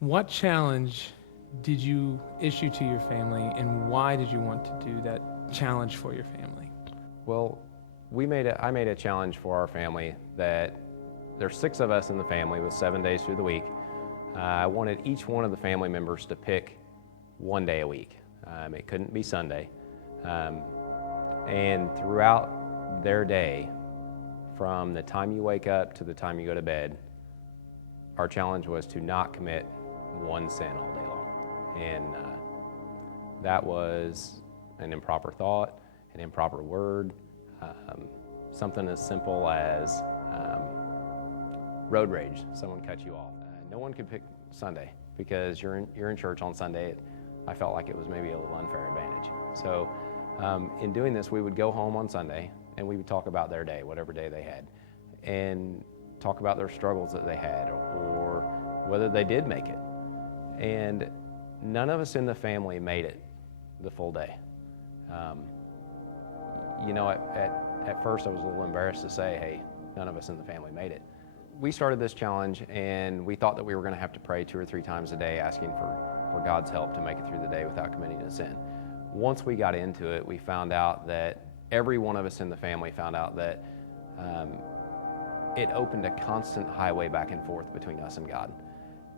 What challenge did you issue to your family, and why did you want to do that challenge for your family? Well, I made a challenge for our family that there's 6 of us in the family with 7 days through the week. I wanted each one of the family members to pick one day a week. It couldn't be Sunday. And throughout their day, from the time you wake up to the time you go to bed, our challenge was to not commit one sin all day long. And that was an improper thought, an improper word, something as simple as road rage. Someone cut you off. No one could pick Sunday because you're in church on Sunday. I felt like it was maybe a little unfair advantage. So in doing this, we would go home on Sunday and we would talk about their day, whatever day they had, and talk about their struggles that they had or whether they did make it. And none of us in the family made it the full day. At first I was a little embarrassed to say, hey, none of us in the family made it. We started this challenge and we thought that we were going to have to pray 2 or 3 times a day asking for God's help to make it through the day without committing a sin. Once we got into it, we found out that every one of us in the family found out that it opened a constant highway back and forth between us and God.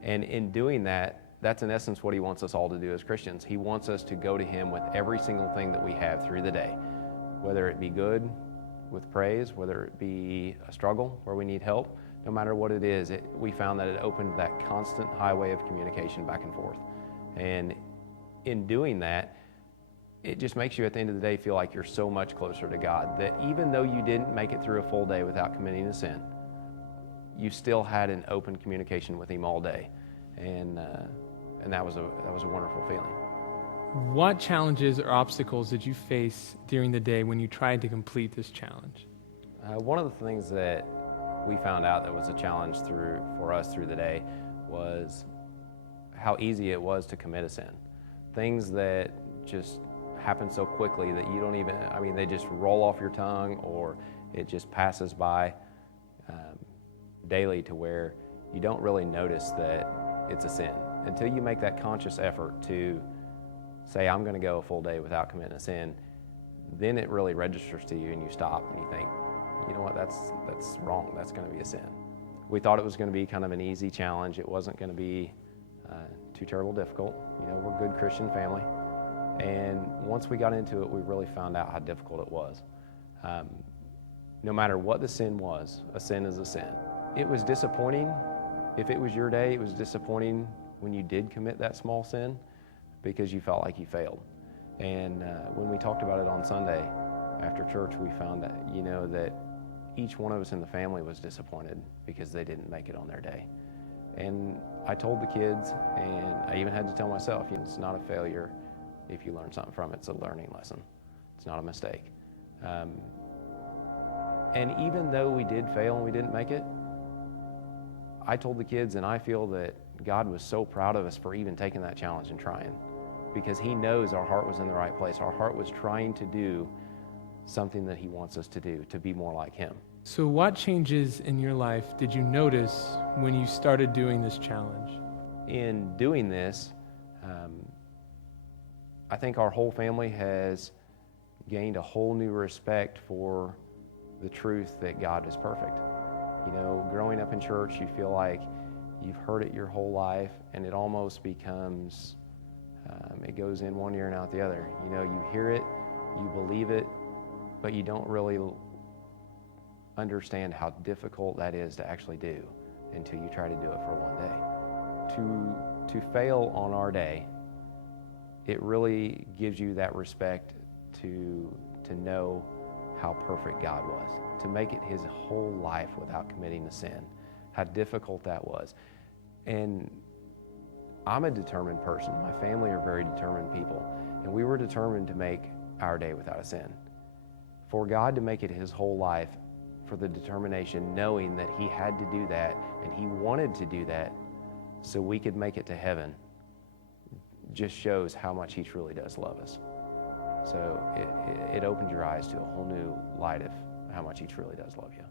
And in doing that, that's in essence what He wants us all to do as Christians. He wants us to go to Him with every single thing that we have through the day, whether it be good with praise, whether it be a struggle where we need help. No matter what it is, we found that it opened that constant highway of communication back and forth. And in doing that, it just makes you at the end of the day feel like you're so much closer to God that even though you didn't make it through a full day without committing a sin, you still had an open communication with Him all day. And that was a wonderful feeling. What challenges or obstacles did you face during the day when you tried to complete this challenge? One of the things that we found out that was a challenge for us through the day was how easy it was to commit a sin. Things that just happen so quickly that you don't even, they just roll off your tongue or it just passes by daily to where you don't really notice that it's a sin. Until you make that conscious effort to say, I'm going to go a full day without committing a sin, then it really registers to you and you stop and you think, you know what, that's wrong, that's going to be a sin. We thought it was going to be kind of an easy challenge. It wasn't going to be too terrible difficult. We're a good Christian family. And once we got into it, we really found out how difficult it was. No matter what the sin was, a sin is a sin. It was disappointing. If it was your day, it was disappointing when you did commit that small sin because you felt like you failed. And when we talked about it on Sunday after church, we found that, that each one of us in the family was disappointed because they didn't make it on their day. And I told the kids, and I even had to tell myself, it's not a failure if you learn something from it. It's a learning lesson. It's not a mistake. And even though we did fail and we didn't make it, I told the kids, and I feel that God was so proud of us for even taking that challenge and trying, because He knows our heart was in the right place. Our heart was trying to do something that He wants us to do, to be more like Him. So what changes in your life did you notice when you started doing this challenge? In doing this, I think our whole family has gained a whole new respect for the truth that God is perfect. Growing up in church, you feel like you've heard it your whole life, and it almost becomes, it goes in one ear and out the other. You hear it, you believe it, but you don't really understand how difficult that is to actually do until you try to do it for one day. To fail on our day, it really gives you that respect to know how perfect God was, to make it His whole life without committing a sin, how difficult that was. And I'm a determined person. My family are very determined people, and we were determined to make our day without a sin. For God to make it His whole life, for the determination, knowing that He had to do that, and He wanted to do that so we could make it to heaven, just shows how much He truly does love us. So it opened your eyes to a whole new light of how much He truly does love you.